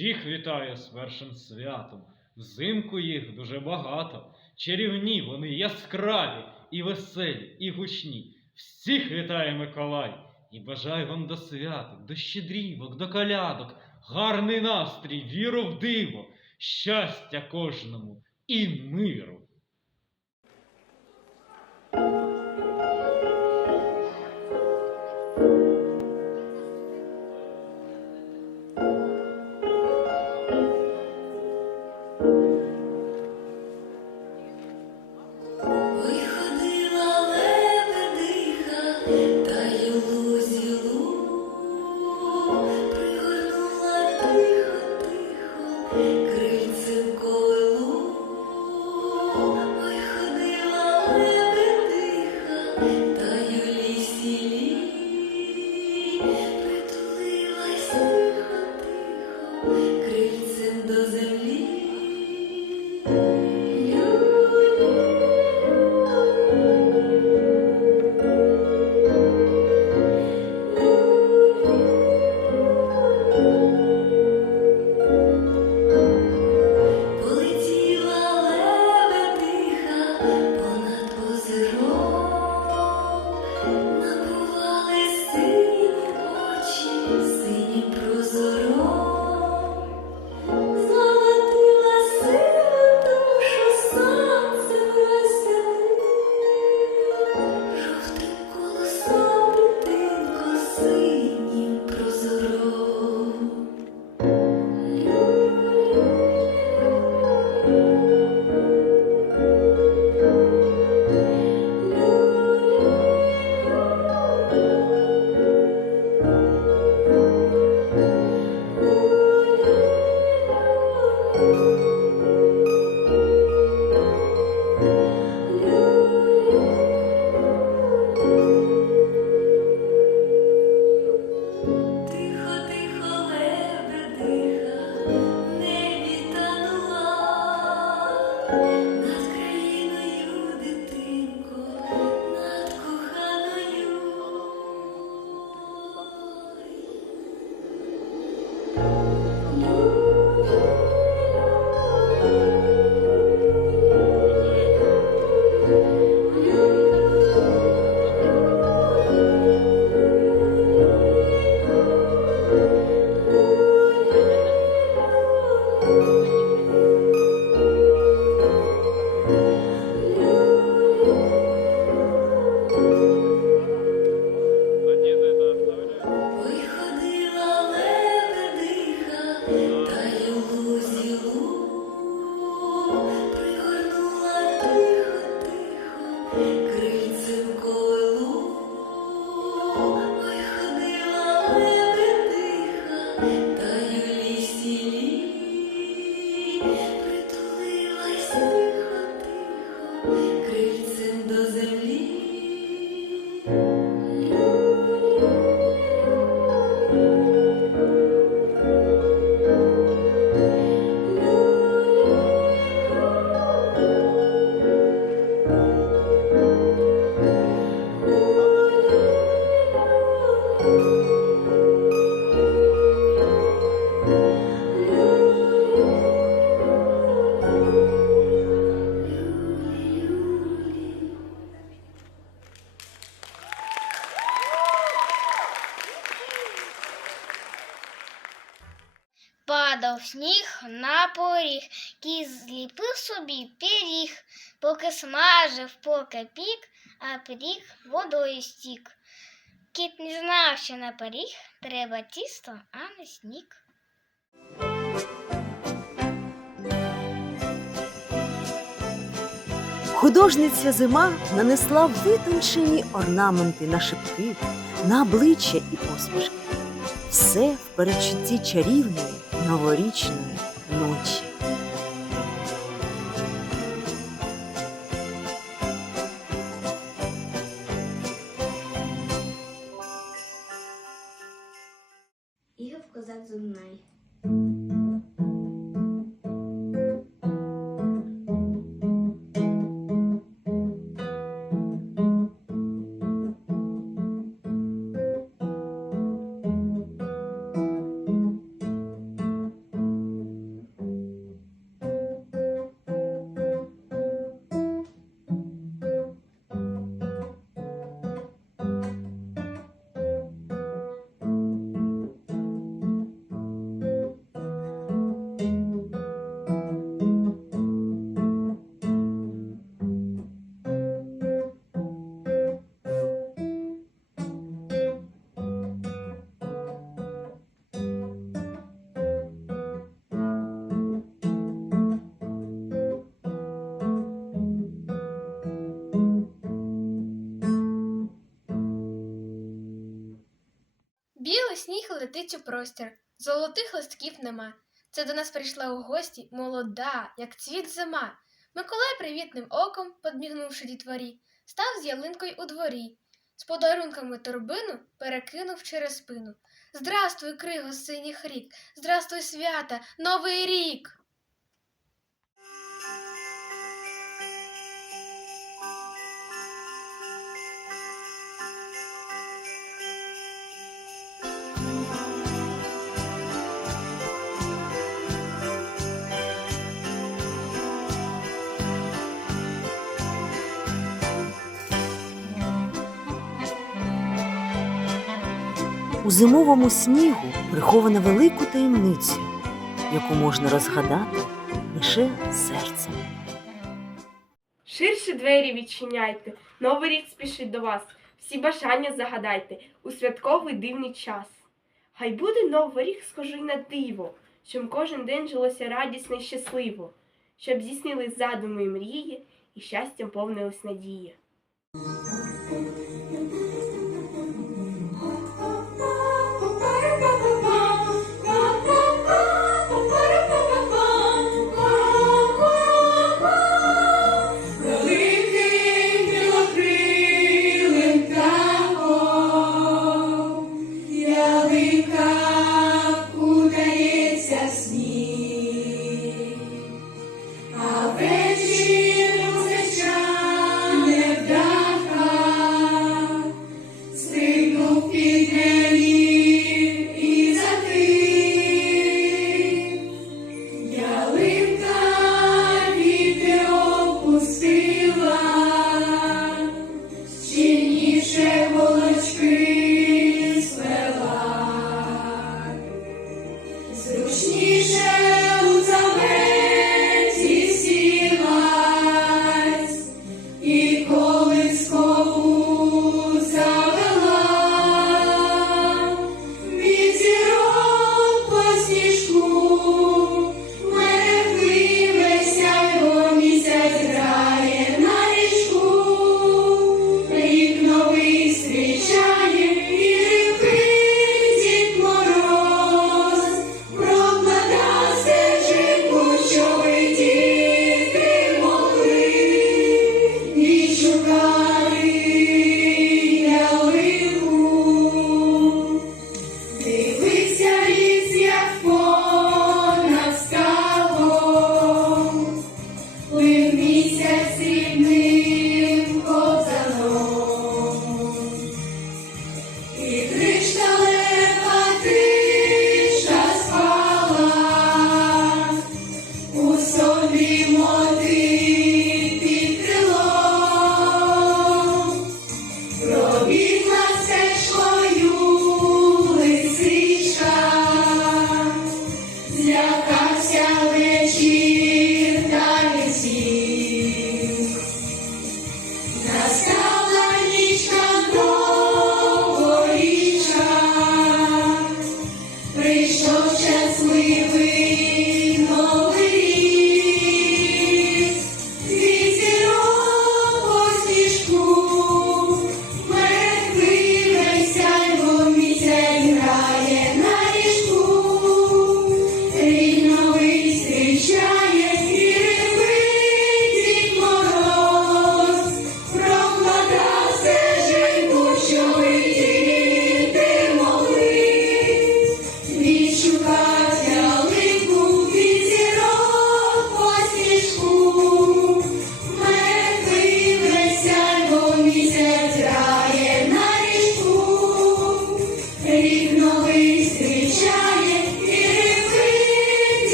Всіх вітаю з першим святом. Взимку їх дуже багато. Чарівні вони яскраві і веселі, і гучні. Всіх вітає Миколай і бажаю вам до святок, до щедрівок, до колядок, гарний настрій, віру в диво, щастя кожному і миру. Música поріг, кіт зліпив собі пиріг, поки смажив, поки пік, а пиріг водою стік. Кіт не знав, що на пиріг треба тісто, а не сніг. Художниця зима нанесла витончені орнаменти на шипки, на обличчя і посмішки. Все в передчутті чарівної новорічної 有气 летить у простір, золотих листків нема. Це до нас прийшла у гості молода, як цвіт зима. Миколай привітним оком, подмігнувши дітворі, став з ялинкою у дворі. З подарунками торбину перекинув через спину. Здрастуй, криго синіх рік, здрастуй, свята, новий рік. У зимовому снігу приховано велику таємницю, яку можна розгадати лише серцем. Ширше двері відчиняйте, новий рік спішить до вас. Всі бажання загадайте у святковий дивний час. Хай буде новий рік схожий на диво, щоб кожен день жилося радісно і щасливо, щоб здійснились задуми і мрії, і щастям повнилась надія.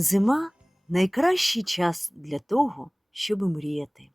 Зима найкращий час для того, щоб мріяти.